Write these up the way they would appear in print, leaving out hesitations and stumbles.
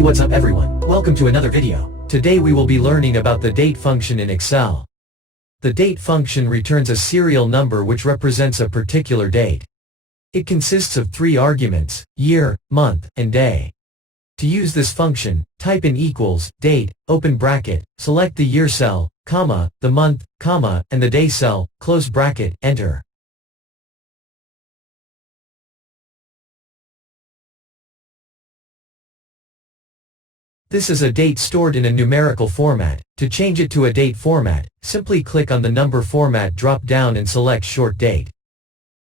Hey, what's up everyone? Welcome to another video. Today we will be learning about the date function in Excel. The date function returns a serial number which represents a particular date. It consists of three arguments: year, month, and day. To use this function, type in equals, date, open bracket, select the year cell, comma, the month, comma, and the day cell, close bracket, enter. This is a date stored in a numerical format. To change it to a date format, simply click on the number format drop down and select short date.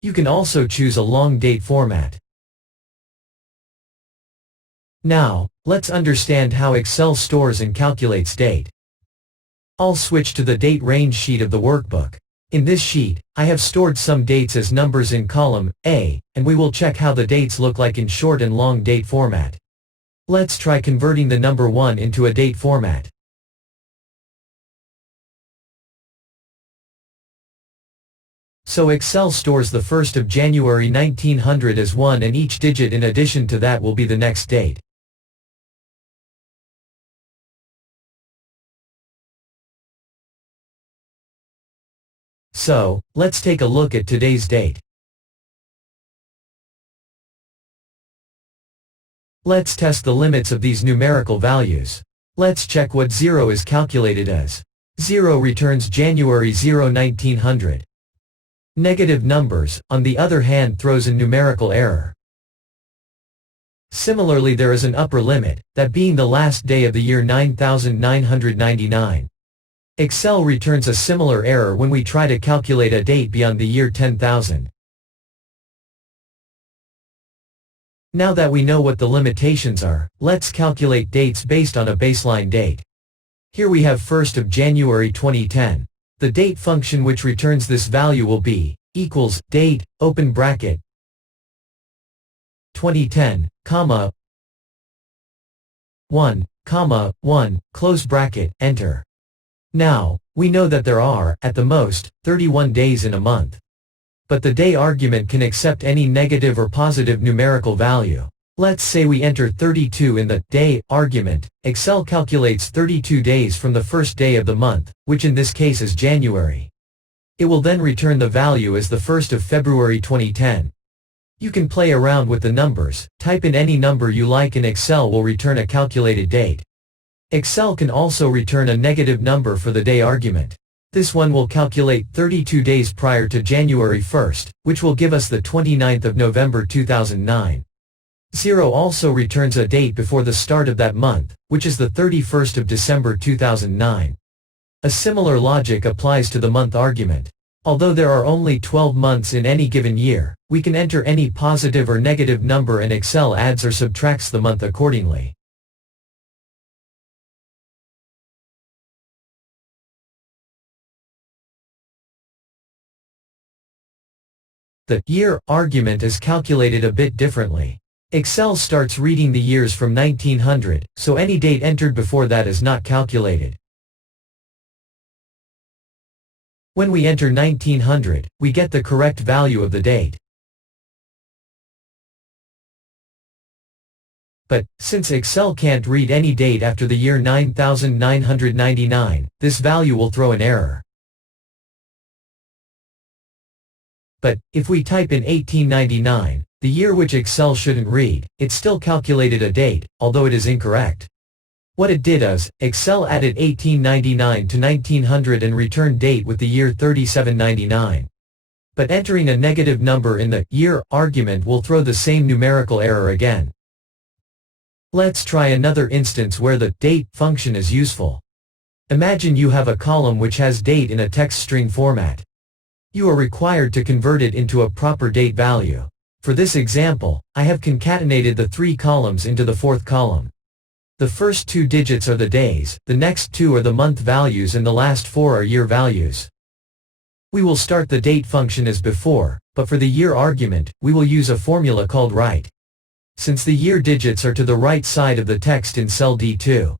You can also choose a long date format. Now, let's understand how Excel stores and calculates date. I'll switch to the date range sheet of the workbook. In this sheet, I have stored some dates as numbers in column A, and we will check how the dates look like in short and long date format. Let's try converting the number 1 into a date format. So Excel stores the 1st of January 1900 as 1 and each digit in addition to that will be the next date. So, let's take a look at today's date. Let's test the limits of these numerical values. Let's check what 0 is calculated as. 0 returns January 0, 1900. Negative numbers, on the other hand, throws a numerical error. Similarly, there is an upper limit, that being the last day of the year 9999. Excel returns a similar error when we try to calculate a date beyond the year 10,000. Now that we know what the limitations are, let's calculate dates based on a baseline date. Here we have 1st of January 2010. The date function which returns this value will be equals date, open bracket, 2010, comma, 1, comma, 1, close bracket, enter. Now, we know that there are, at the most, 31 days in a month. But the day argument can accept any negative or positive numerical value. Let's say we enter 32 in the day argument. Excel calculates 32 days from the first day of the month, which in this case is January. It will then return the value as the 1st of February 2010. You can play around with the numbers, type in any number you like and Excel will return a calculated date. Excel can also return a negative number for the day argument. This one will calculate 32 days prior to January 1st, which will give us the 29th of November 2009. 0 also returns a date before the start of that month, which is the 31st of December 2009. A similar logic applies to the month argument. Although there are only 12 months in any given year, we can enter any positive or negative number and Excel adds or subtracts the month accordingly. The year argument is calculated a bit differently. Excel starts reading the years from 1900, so any date entered before that is not calculated. When we enter 1900, we get the correct value of the date. But, since Excel can't read any date after the year 9999, this value will throw an error. But, if we type in 1899, the year which Excel shouldn't read, it still calculated a date, although it is incorrect. What it did is, Excel added 1899 to 1900 and returned date with the year 3799. But entering a negative number in the year argument will throw the same numerical error again. Let's try another instance where the date function is useful. Imagine you have a column which has date in a text string format. You are required to convert it into a proper date value. For this example, I have concatenated the 3 columns into the 4th column. The first 2 digits are the days, the next 2 are the month values and the last 4 are year values. We will start the date function as before, but for the year argument, we will use a formula called right. Since the year digits are to the right side of the text in cell D2.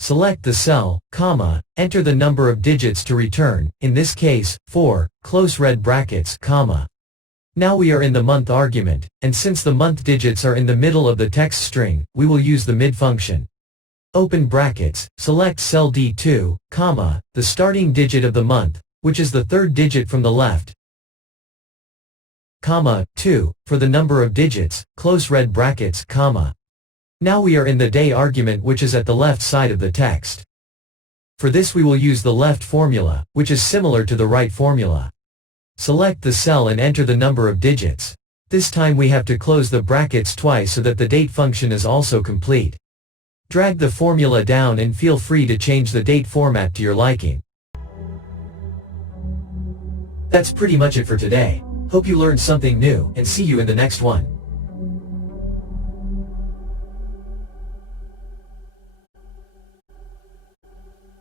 Select the cell, comma, enter the number of digits to return, in this case, 4, close red brackets, comma. Now we are in the month argument, and since the month digits are in the middle of the text string, we will use the mid function. Open brackets, select cell D2, comma, the starting digit of the month, which is the third digit from the left, comma, 2, for the number of digits, close red brackets, comma. Now we are in the day argument, which is at the left side of the text. For this we will use the left formula, which is similar to the right formula. Select the cell and enter the number of digits. This time we have to close the brackets twice so that the date function is also complete. Drag the formula down and feel free to change the date format to your liking. That's pretty much it for today. Hope you learned something new, and see you in the next one.